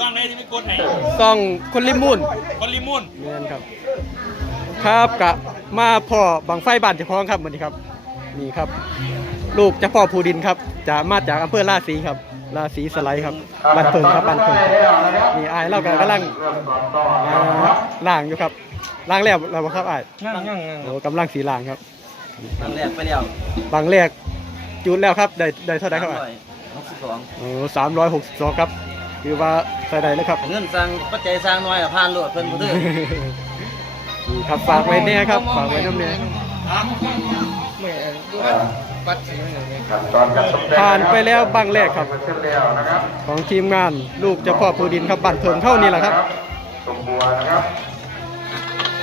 สร้างไหนที่ไม่กดไหนต้องคนริมมูนคนลิมุนแม่นครับ ครับกะมาพ่อบังไฟบ้านเจ้าของครับวันนี้ครับ นี่ครับ ลูกเจ้าพ่อภูดินครับจะมาจากอำเภอราศีครับ ราศีสไลด์ครับบ้านเพิงครับบ้านเพิงนี่อายเราก็กำลังอ่าล่างอยู่ครับล่างแล้วเราบ่ครับอายนั่งนั่งโอ้กำลังสีล่างครับครั้งแรกไปแล้วบางแรกจุดแล้วครับได้ได้เท่าไหร่ครับอายหกสิบสองโอ้สามร้อยหกสิบสองครับ คือว่าใส่ได้เลยครับเงินสั่งปัจจัยสร้างน้อยอะผ่านโลดเพิ่นบ่ถือนี่ครับฝากไว้เนี่ยครับฝากไว้น้ำเนี่ยผ่านไปแล้วบางแรกครับของทีมงานลูกเจ้าพ่อภูดินครับบันเทิงเท่านี้แหละครับ สมบัวนะครับ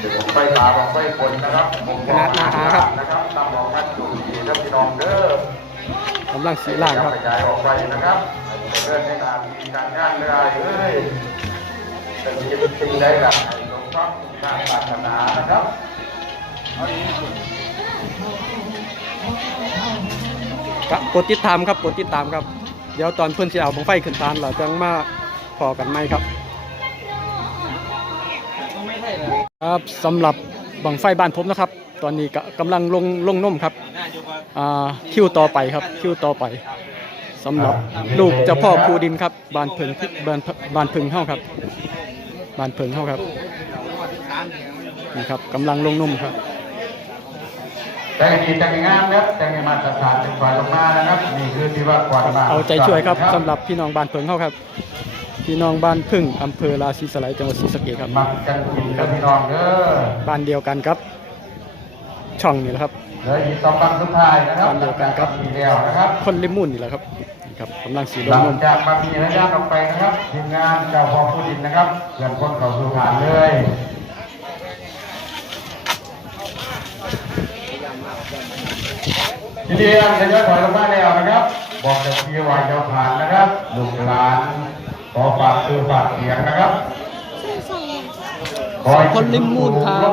เดี๋ยวผมไปตาบอกไปคนนะครับผมคณะนาอาครับ นะครับตามบอกกันอยู่ดีครับพี่น้องเด้อกำลังสีล่างครับกระจายออกไปนะครับ เรื่องในงานมีการงานเรื่อยเอ้ยเป็นจริงจริงได้กับหลวงพ่อทางศาสนานะครับกะกดติดตามครับกดติดตามครับ เดี๋ยวตอนเพื่อนสิเอาบังไฟขึ้นทานเราจะมาพอกันไหมครับ ครับสำหรับบังไฟบ้านผมนะครับ ตอนนี้ก็กำลังลงลงนมครับอ่าคิวต่อไปครับคิวต่อไป สำหรับลูกเจ้าพ่อภูดินครับบ้านเพิงบ้านบ้านเพิงเฮาครับบ้านเพิงเฮาครับนี่ครับกำลังลงนมครับ แต่งดีแต่งงามครับแต่งให้มาตรฐานเป็นฝ่ายลงมานะครับนี่คือที่ว่าก่อนมาเอาใจช่วยครับสำหรับพี่น้องบ้านเพิงเฮาครับพี่น้องบ้านพึ่งอำเภอราศีสไลยจังหวัดศรีสะเกษครับมักกันกินกับพี่น้องเด้อบ้านเดียวกันครับ ช่องนี่แหละครับ เหลืออีกสองวันสุดท้ายนะครับวันเดียวกันครับมีแล้วนะครับ คนลิมมุนนี่แหละครับนี่ครับกำลังสีลหลังงนมจากมามีระยะออกไปนะครับทีมงานเจ้าพ่อผู้ดินนะครับเพื่อนคนเข้าสู่ฐานเลยทีเดียวจะย่อยถอยลงมาแล้วนะครับ บอกกับพี่วายเจ้าผ่านนะครับลูกหลานขอฝากคือฝากเสียงนะครับ ขอให้คนลิมมูนครับ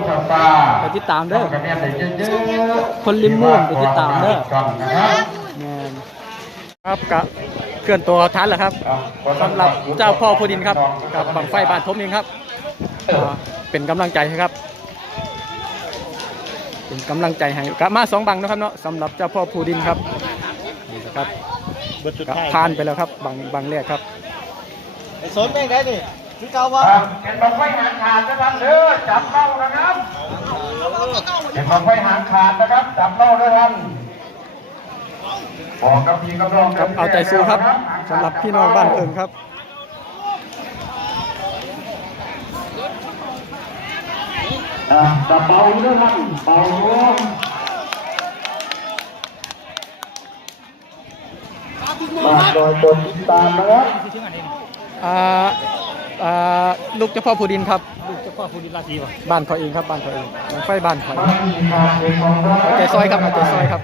ไปติดตามเด้อคนนได้เยอะๆคนลิมมูนไปติดตามเด้อครับครับกะเคลื่อนตัวทันแล้วครับสำหรับเจ้าพ่อพูดินครับกับบังไฟบานผมเองครับ เป็นกำลังใจครับ เป็นกำลังใจให้กะมาสองบังนะครับเนาะสำหรับเจ้าพ่อภูดินครับนี่ครับท่านไปแล้วครับบังบังแรกครับไอ้สนแม่งได้นี่ คือเก่าวะเห็นบอกไฟหางขาดนะครับเด้อจับเล่านะครับเห็นบอกไฟหางขาดนะครับ จับเล่าด้วยท่านบอกกับพี่กับน้องครับเอาใจสู้ครับสำหรับพี่น้องบ้านเพิงครับอ่าจับเบาด้วยท่านเบาด้วยมาโดยคนติดตามนะครับ อ่าอ่าลูกเจ้าพ่อภูดินครับ ลูกเจ้าพ่อภูดินราศีวะบ้านเขาเองครับบ้านเขาเองบังไฟบ้านเขามาที่ขาดเป็นของเราเอาใจซอยครับเอาใจซอยครับ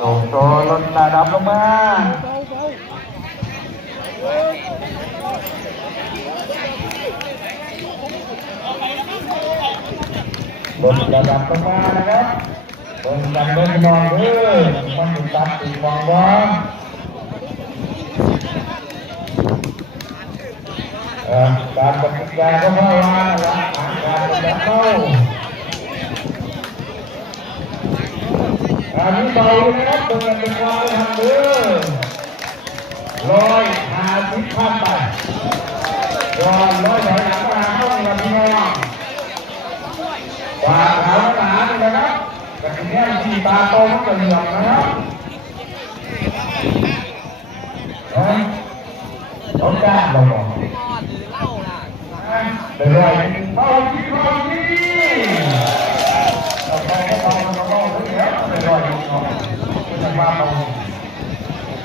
โอ้โหลดระดับลงมาลดระดับลงมานะครับเบิ่งกันเบิ่งนอนเด้อมันถึงตัดตีมองว่าเอ่อ การปฏิบัติการก็เพราะว่าการปฏิบัติเข้าอันนี้เบานะครับเดินเป็นความทำเด้อร้อยหาสิบพันไปร้อยร้อยถอยหลังมาเข้าในพี่น้องฝากขาวหนาเลยนะครับกระถิ่นแห้ที่ตาโตมันก็เหลืองนะครับเฮ้ยต้องการเราบอก เดี๋ยวเรบาที่เบาที่เราไปก็ตามมาต่อไปเป็นไรบางที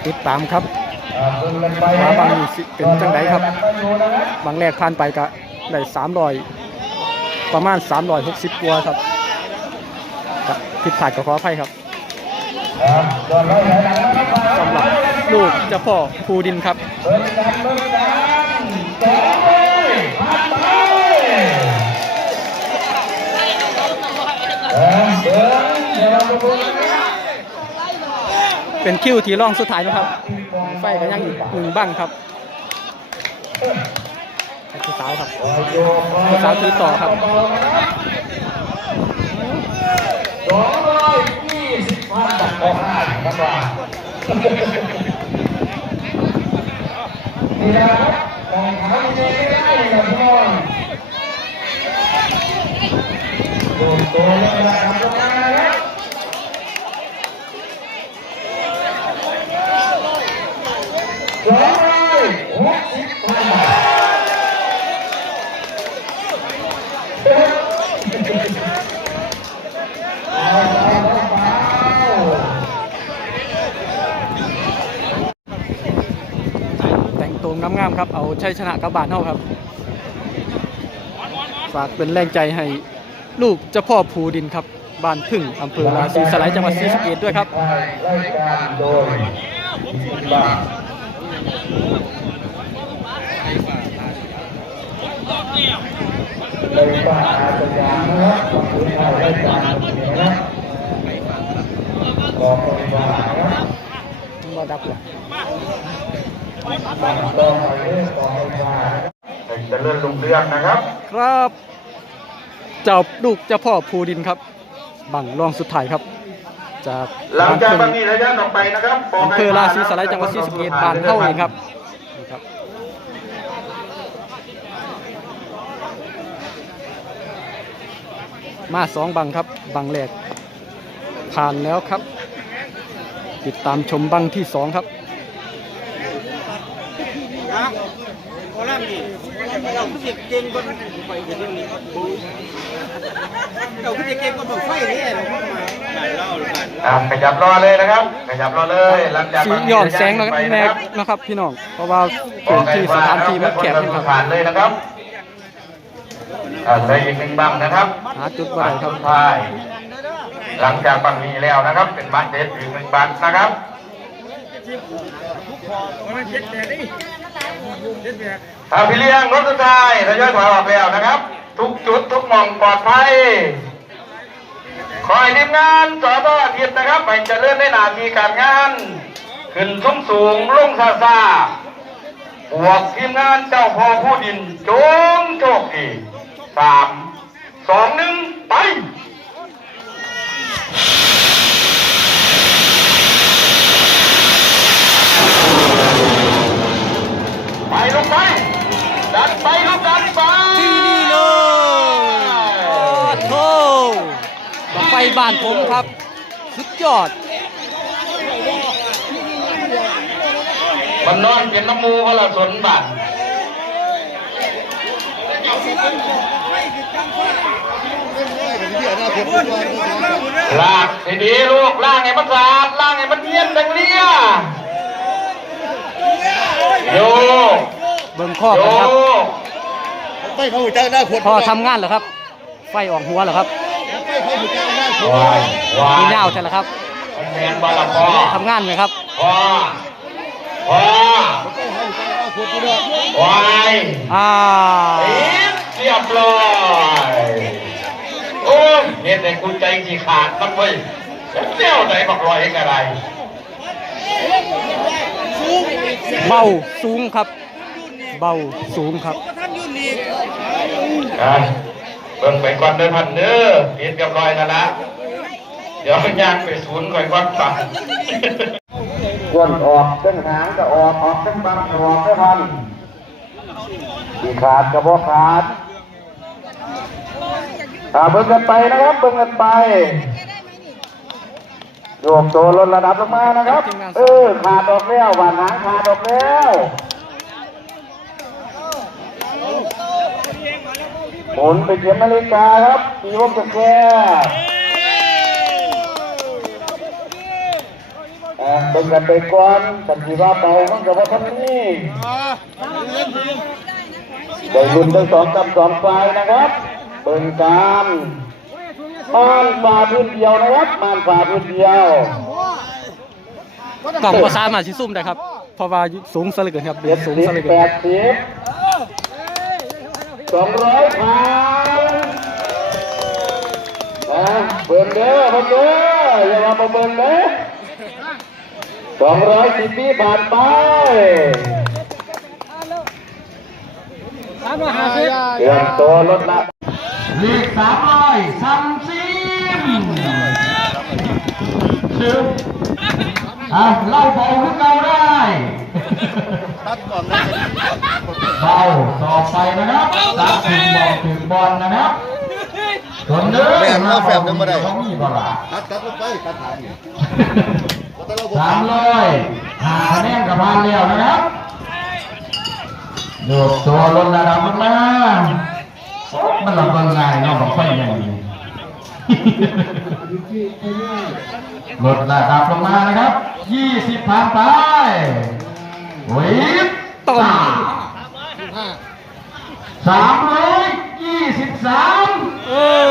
ติดตามครับอ่าเบิ่งกันไปหาบางนี่สิเป็นจังไดครับ บางแรกผ่านไปก็ได้สามร้อยประมาณสามร้อยหกสิบกว่าครับผิดพลาดก็ขออภัยครับเราถอยหลังนะครับสำหรับลูกเจ้าพ่อภูดินครับ เป็นคิวที่ร่องสุดท้ายนะครับ ไฟก็ยังอีกหนึ่งบังครับผู้สาวครับผู้สาวถือต่อครับสองร้อยยี่สิบพันบาทต่อห้าครับว่านี่นะครับของเขาดีได้เลยพี่น้องโดนตัวเลยนะครับลงมานะครับสองร้อยหกสิบพันบาท แต่งตัวงามๆครับ เอา ชัยชนะกับบานเท่าครับ ฝากเป็นแรงใจให้ลูกเจ้าพ่อภูดินครับบ้านพึ่งอำเภอราศีสไลยจังหวัดศรีสะเกษด้วยครับรายการโดยบาเลย ริญรุ่งเรืองนะครับ ครับเจ้าลูกเจ้าพ่อภูดินครับ บังรองสุดท้ายครับจากหลังจากบ้บานงนี้ระยะออกไปนะครับพึ่งอำเภอราศีสไลยจังหวัดศรีสะเกษบ้านเท่าเองครับนี่ครับมาสองบังครับ บังแรกผ่านแล้วครับ ติดตามชมบังที่สองครับ โคราชนี่ เราคือสิเก่งคนไฟจะนี่เราคือเก่งคนไฟนี่เราพูดมาได้เล่าหรือเปล่าอะขยับรอเลยนะครับขยับรอเลยหลังจากสีย้อนแสงนะแนกนะครับ พี่น้องเพราะว่าพื้นที่สถานที่มันแคบนะนะคครัรับบผ่านเลยนะครับอ่าเลยอีกหนึ่งบังนะครับหาจุดบ่ได้ครับใช่หลังจากบังนี้แล้วนะครับ เป็นบัตรเด็ดอีกหนึ่งบัตรนะครับ ถ้าพี่เลี้ยงรถสุดท้ายทยอยถอยออกแล้วนะครับ ทุกจุดทุกมองปลอดภัยคอยทีมงานสอตอาทิตย์นะครับไปเจะเลื่อนในหนาทีการงาน ขึ้นสูงสูงลุ่งซาซาบวกทีมงานเจ้าพ่อผู้ดินจงโชคดีสามสองหนึ่งไปลงไป ดันไปลูกดันไป ที่นี่เลย โอ้โห บังไฟบ้านผมครับ สุดยอดมันนอนเป็นน้ำมูก็ละสนบัตรลากให้ดีลูกลากให้มันสะอาดลากให้มันเนียนดังเลี้ยโยเบิ่งข้อโยกันครับไม่เขาจ้างหน้าคนพอทำงานเหรอครับ ไฟออกหัวเหรอครับไม่เขา จ้างหน้าคนวายวายมีเน่าใช่แล้วครับมันแมนบาละพอทำงานไหมครับพอพอไม่เขาจ้างหน้าคนกูด้วยวายอ่าเรียบร้อยโอ้ยเห็นแต่กูใจจีขาดมันเว้ยเซี่ยวไหนบอกรอยให้อะไรเบาสูงครับ เบาสูงครับอะ เบิ่งไปก่อนเด้อพันเด้อเห็นเรียบร้อยแล้วละเดี๋ยวยางไปศูนย์ก่อนก่อนป่ะก้นออกเส้นหางก็ออกออกเส้นบางก็ออกได้พันดีขาดกับบ่ขาดอาเบิ่งกันไปนะครับเบิ่งกันไปโยกตัวลดระดับลงมานะครับ เออขาดออกแล้วหวานหางขาดออกแล้ว หมุนไปเข็มนาฬิกาครับตีวงตะแกรงอ่าเป็นกันไปก่อนกันที่ว่าเบามันกับว่าทำนี่ได้รุ่นทั้งสองกับสองฝ่ายนะครับเบิ่งการม่านฝ่าพื้นเดียวนะครับม่านฝ่าพื้นเดียวกล่องประสานมาชิซุ่มได้ครับเพราะว่าสูงซะเหลือเกินครับเดืเจ็อดดสูงสิบซะเหลือแปเกินดสิบ สองร้อยพันนะเบิ่งเด้อเบิ่งเด้ออย่ามาประเบิ่งเด้อสองร้อยสิบปีผ่านไปสามร้อยห้าสิบเตรียมตัวรถละเลขสามร้อยซัมซิมสิบอะเล่าเบาหรือเก่าได้ เลยเบาต่อไปนะครับตัดถึงบอลถึงบอลนะครับคนเดิมแม่งมาแฟบยังไม่ได้เขามีบอลละตัดตัดลงไปตัดฐานนี่ตัดเราสามร้อยหาคะแนนกับพานแล้วนะครับโยกตัวลดระดับลงมาโอ๊ะมันลำบากง่ายเนาะบอกไฟอย่างนี้ลดระดับลงมานะครับยี่สิบผ่านไป วิบต่อสามร้อยยี่สิบสามเออ